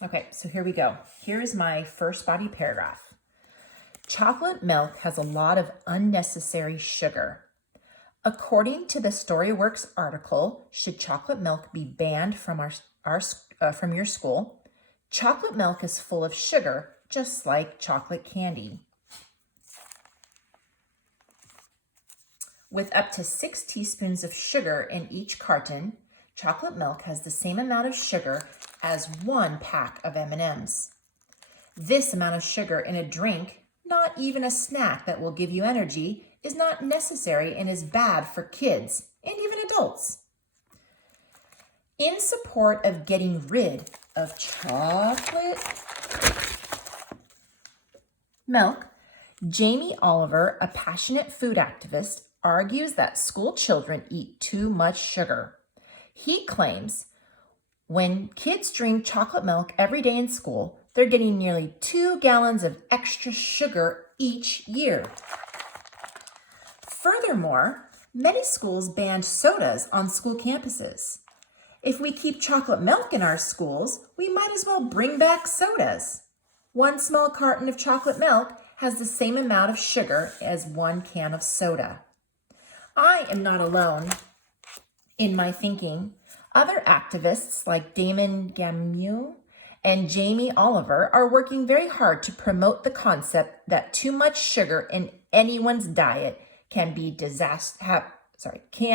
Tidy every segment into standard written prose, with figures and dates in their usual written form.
Okay, so here we go. Here is my first body paragraph. Chocolate milk has a lot of unnecessary sugar. According to the Storyworks article, should chocolate milk be banned from from your school? Chocolate milk is full of sugar, just like chocolate candy. With up to 6 teaspoons of sugar in each carton, chocolate milk has the same amount of sugar as 1 pack of M&Ms. This amount of sugar in a drink, not even a snack that will give you energy, is not necessary and is bad for kids and even adults. In support of getting rid of chocolate milk, Jamie Oliver, a passionate food activist, argues that school children eat too much sugar. He claims when kids drink chocolate milk every day in school, they're getting nearly 2 gallons of extra sugar each year. Furthermore, many schools banned sodas on school campuses. If we keep chocolate milk in our schools, we might as well bring back sodas. 1 small carton of chocolate milk has the same amount of sugar as 1 can of soda. I am not alone in my thinking. Other activists like Damon Gameau and Jamie Oliver are working very hard to promote the concept that too much sugar in anyone's diet can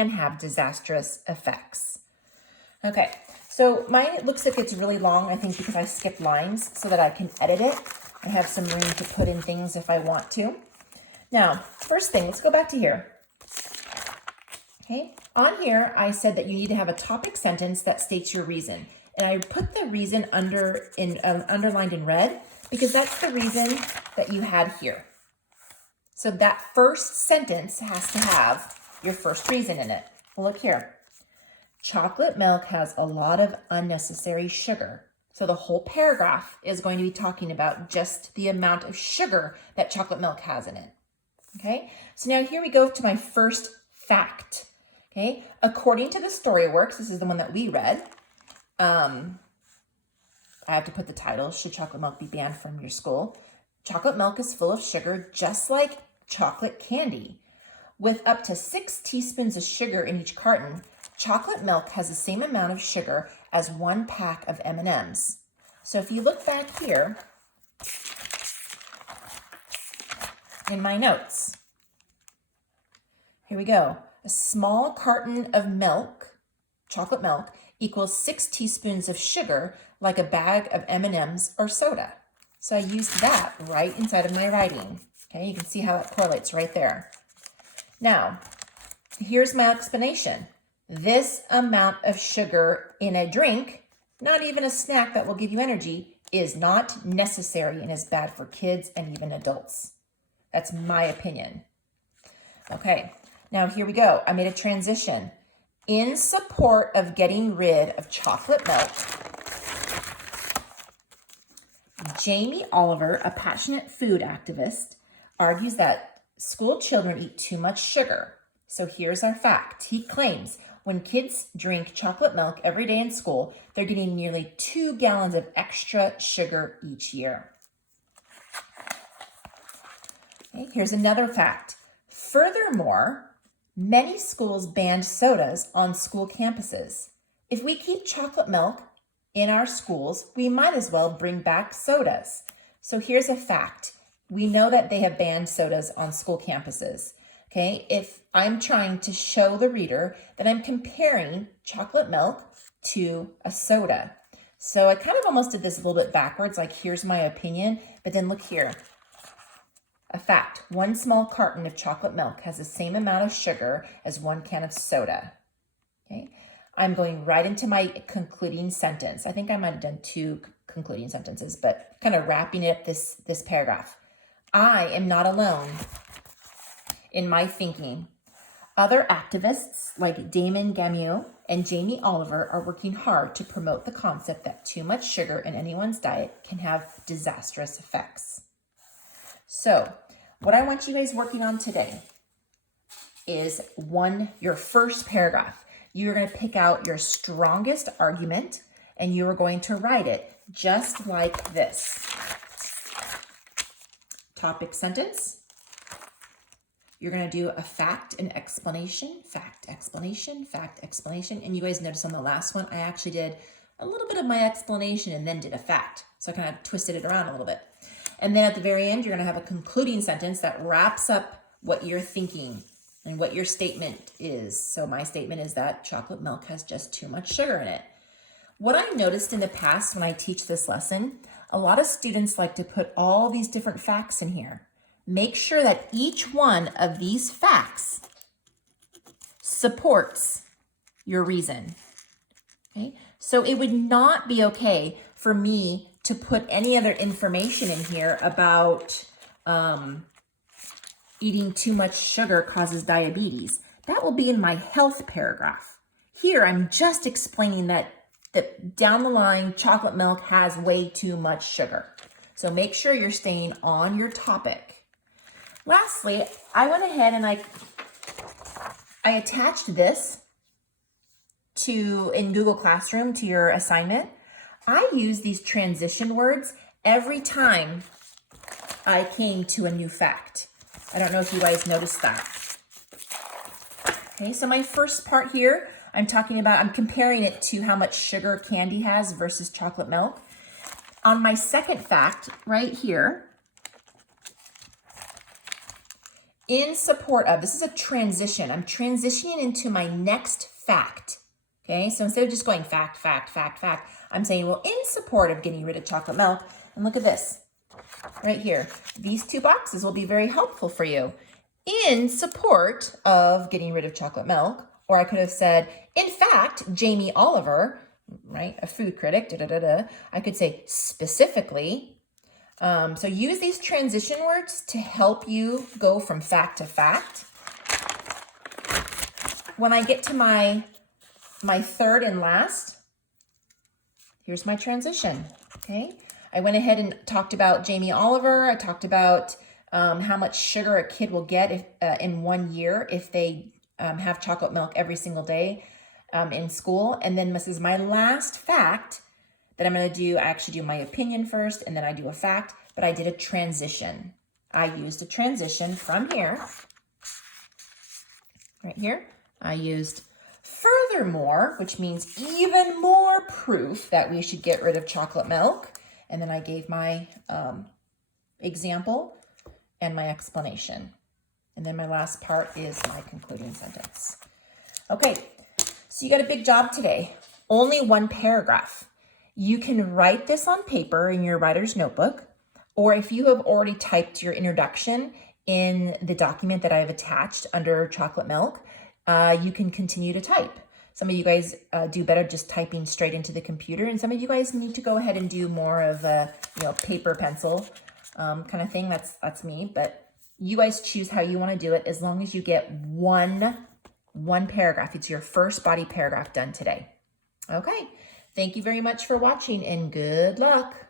have disastrous effects. Okay, so mine looks like it's really long, I think because I skipped lines so that I can edit it. I have some room to put in things if I want to. Now, first thing, let's go back to here. Okay, on here, I said that you need to have a topic sentence that states your reason. And I put the reason underlined in red because that's the reason that you had here. So that first sentence has to have your first reason in it. Well, look here. Chocolate milk has a lot of unnecessary sugar. So the whole paragraph is going to be talking about just the amount of sugar that chocolate milk has in it. Okay, so now here we go to my first fact. Okay, according to the Storyworks, this is the one that we read. I have to put the title, Should Chocolate Milk Be Banned from Your School? Chocolate milk is full of sugar, just like chocolate candy. With up to 6 teaspoons of sugar in each carton, chocolate milk has the same amount of sugar as 1 pack of M&Ms. So if you look back here in my notes, here we go. A small carton of milk, chocolate milk, equals 6 teaspoons of sugar, like a bag of M&Ms or soda. So I used that right inside of my writing. Okay, you can see how that correlates right there. Now, here's my explanation. This amount of sugar in a drink, not even a snack that will give you energy, is not necessary and is bad for kids and even adults. That's my opinion. Okay, now here we go. I made a transition. In support of getting rid of chocolate milk, Jamie Oliver, a passionate food activist, argues that school children eat too much sugar. So here's our fact. He claims when kids drink chocolate milk every day in school, they're getting nearly 2 gallons of extra sugar each year. Okay, here's another fact. Furthermore, many schools banned sodas on school campuses. If we keep chocolate milk in our schools, we might as well bring back sodas. So here's a fact. We know that they have banned sodas on school campuses. Okay, if I'm trying to show the reader that I'm comparing chocolate milk to a soda. So I kind of almost did this a little bit backwards, like here's my opinion, but then look here. A fact, 1 small carton of chocolate milk has the same amount of sugar as 1 can of soda. Okay, I'm going right into my concluding sentence. I think I might have done 2 concluding sentences, but kind of wrapping up this paragraph. I am not alone in my thinking. Other activists like Damon Gameau and Jamie Oliver are working hard to promote the concept that too much sugar in anyone's diet can have disastrous effects. So, what I want you guys working on today is your first paragraph. You're going to pick out your strongest argument and you are going to write it just like this. Topic sentence. You're going to do a fact and explanation, fact, explanation, fact, explanation. And you guys notice on the last one, I actually did a little bit of my explanation and then did a fact. So I kind of twisted it around a little bit. And then at the very end, you're going to have a concluding sentence that wraps up what you're thinking and what your statement is. So my statement is that chocolate milk has just too much sugar in it. What I noticed in the past when I teach this lesson, a lot of students like to put all these different facts in here. Make sure that each one of these facts supports your reason. Okay? So it would not be okay for me to put any other information in here about eating too much sugar causes diabetes. That will be in my health paragraph. Here, I'm just explaining that down the line, chocolate milk has way too much sugar. So make sure you're staying on your topic. Lastly, I went ahead and I attached this in Google Classroom to your assignment. I use these transition words every time I came to a new fact. I don't know if you guys noticed that. Okay, so my first part here, I'm comparing it to how much sugar candy has versus chocolate milk. On my second fact, right here, in support of, this is a transition. I'm transitioning into my next fact. Okay, so instead of just going fact, fact, fact, fact, I'm saying, well, in support of getting rid of chocolate milk, and look at this right here. These two boxes will be very helpful for you. In support of getting rid of chocolate milk, or I could have said, in fact, Jamie Oliver, right, a food critic, I could say specifically. So use these transition words to help you go from fact to fact. When I get to my third and last, here's my transition, okay? I went ahead and talked about Jamie Oliver. I talked about how much sugar a kid will get in 1 year if they have chocolate milk every single day in school. And then this is my last fact that I'm going to do. I actually do my opinion first, and then I do a fact, but I did a transition. I used a transition from here, right here. I used furthermore, which means even more proof that we should get rid of chocolate milk. And then I gave my example and my explanation. And then my last part is my concluding sentence. Okay, so you got a big job today. Only one paragraph. You can write this on paper in your writer's notebook, or if you have already typed your introduction in the document that I've attached under chocolate milk, you can continue to type. Some of you guys do better just typing straight into the computer, and some of you guys need to go ahead and do more of a paper pencil kind of thing. That's me, but you guys choose how you want to do it as long as you get one paragraph. It's your first body paragraph done today. Okay. Thank you very much for watching, and good luck.